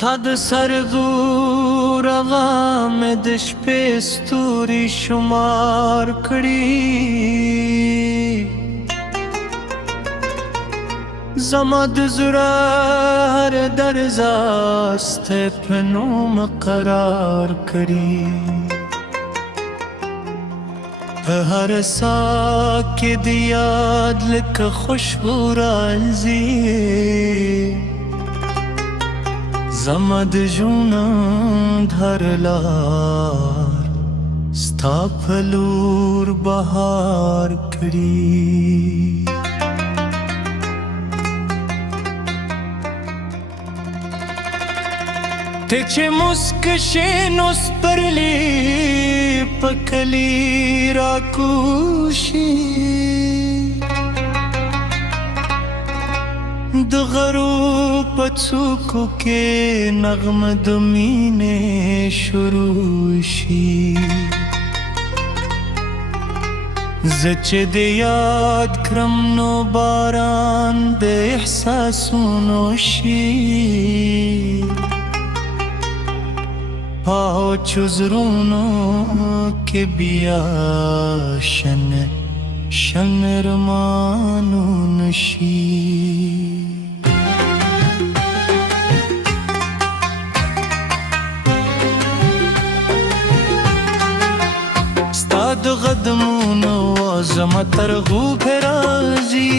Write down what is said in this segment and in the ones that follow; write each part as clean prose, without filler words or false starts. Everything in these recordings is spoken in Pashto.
تا د سرزور غام د شپې ستوري شمار کړي زما د زړه درزاست په نوم قرار کړي په هر ساه کې د یاد لکه خوشبو راځي زما د ژوند هر لار ستا په لور بهار کړي ته چې مسک شې نو سپرلي په کلي راکوشي د غرو په څوکو کې نغمه د مینې شروع شي زه چې د یاد کړم نو باران د احساسونو شي او چوزرونو کې بیا شن رمانون شي ستا د قدمونو زما ترغوب راځي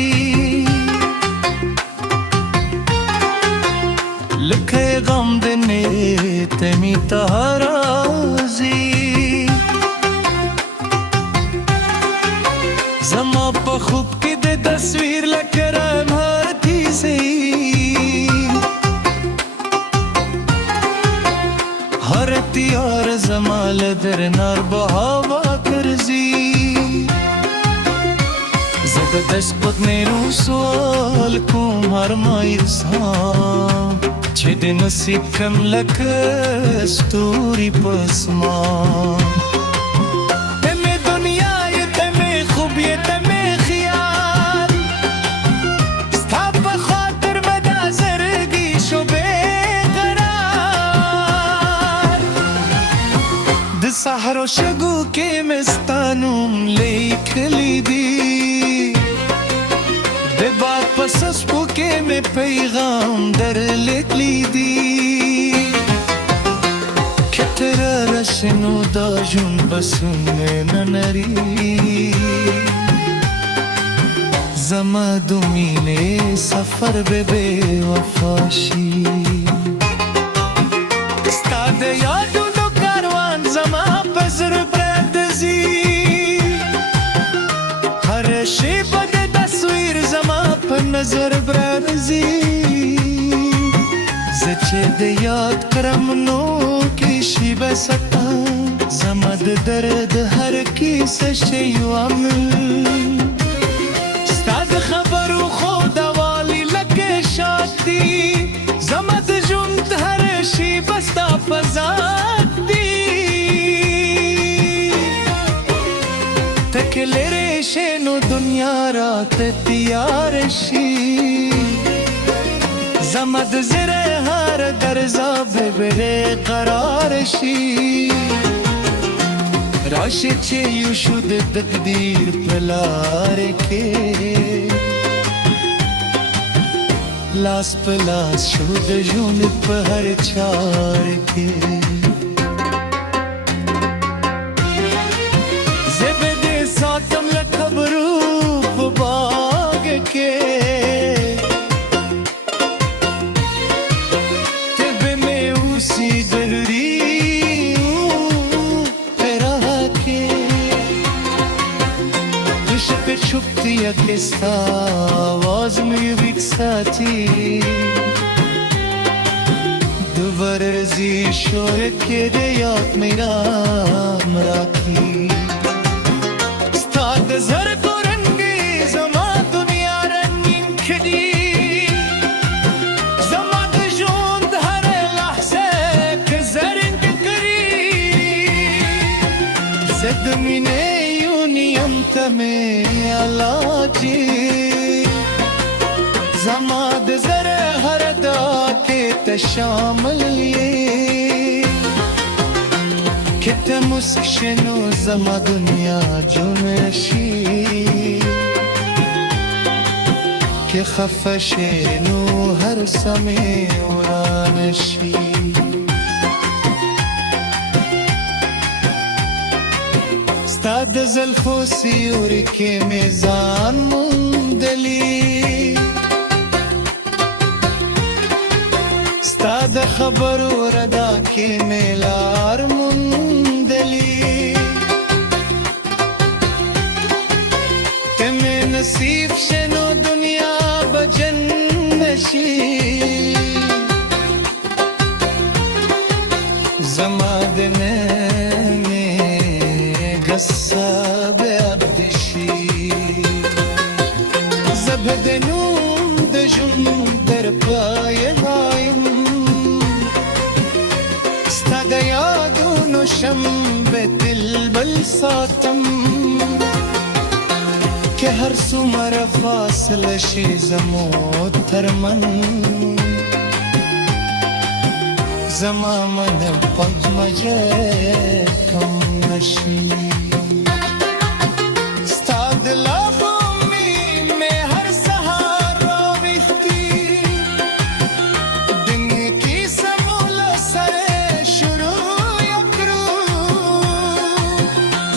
لکه غم د نیت می تهرازي زما په خوب کې د تصویر لکه رمهارتي سي هر تیار زما لدر نار بهاوا کرزي زه د عشق نیرو سوال کوم هر مایل سام چې د نصیب کم لکه ستوري په اسمان ته مې دنیا یې ته مې خوب یې ته مې خیال ستا په خاطر به دا زړګي شو بېقرار د سحر و شګو کې مې ستا نوم لیکلی دی د باد په څپو کې مې پیغام در لیکلی دی که ته راشې نو دا ژوند به څومره نه نري زما د مینې سفر به بې وفا شي ستا د یادونو کاروان زما په زړه پرته ځي هره شېبه د تصویر زما په نظر برازي زه چې د یاد کړم نو کې شي به ستا زما د درد هر کیسه شي عامل ستا د خبرو خو دوالي لکه شاد دي زما د ژوند هر شي به ستا په ذات دي ته که لرې شې نو دنیا راته تیار شي زما د زړه هر درزا به برقرار شي راشه چې یو شو د تقدیر په لارې کې لاس په لاس شو د ژوند په هر چارې کې زه به دې ساتم لکه برو په باغ کې छुपतिया किस्सा आवाज में विकसाती दुबर रजी शोर के दे याद मेरा मराठी स्ताद जर को रंगी जमा दुनिया रंगीन खड़ी जमा दजोंद हर लहज़े के जरिंग करी ज़दमीने में अलाजी زما د زړه هر के تشامل ये كت مسكشنو زما دنیا جونشی که خفشنو هر سمی ورانشی ستاد زلفو سیوری که میزان مندلی ستاد خبرو ردا که میلار مندلی تم نصیب شنو دنیا بجنشی زمادنه قصاب عبدشي زبدنون دجم در پای هایم ستاد یادونو شم به دل بل ساتم که هر سمر فاصله شي زمو ترمن زما من پنج مجه کم نشي ستاد لابو می هر سهار راویختی دن کی سمول سر شروع یکرو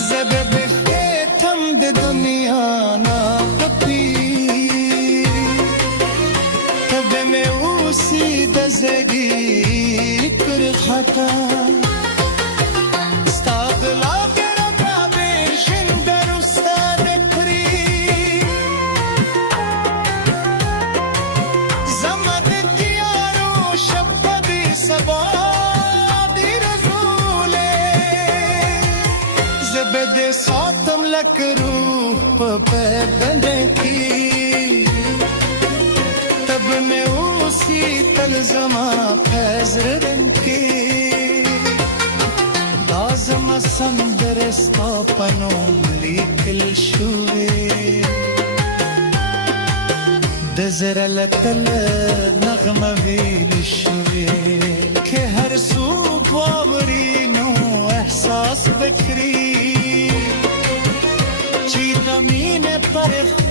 زب بخیتم د دنیا نا پپی تب میں اسی دزگی کر خطا زبد ساتم لك روح ببندكي تب میں اسی تلزما پزرنكي لازم سندر استاپنوم لیکل شوي دزر لتل نغمه ویل شوي که هر سو باورینو احساس بکری چی زمین پر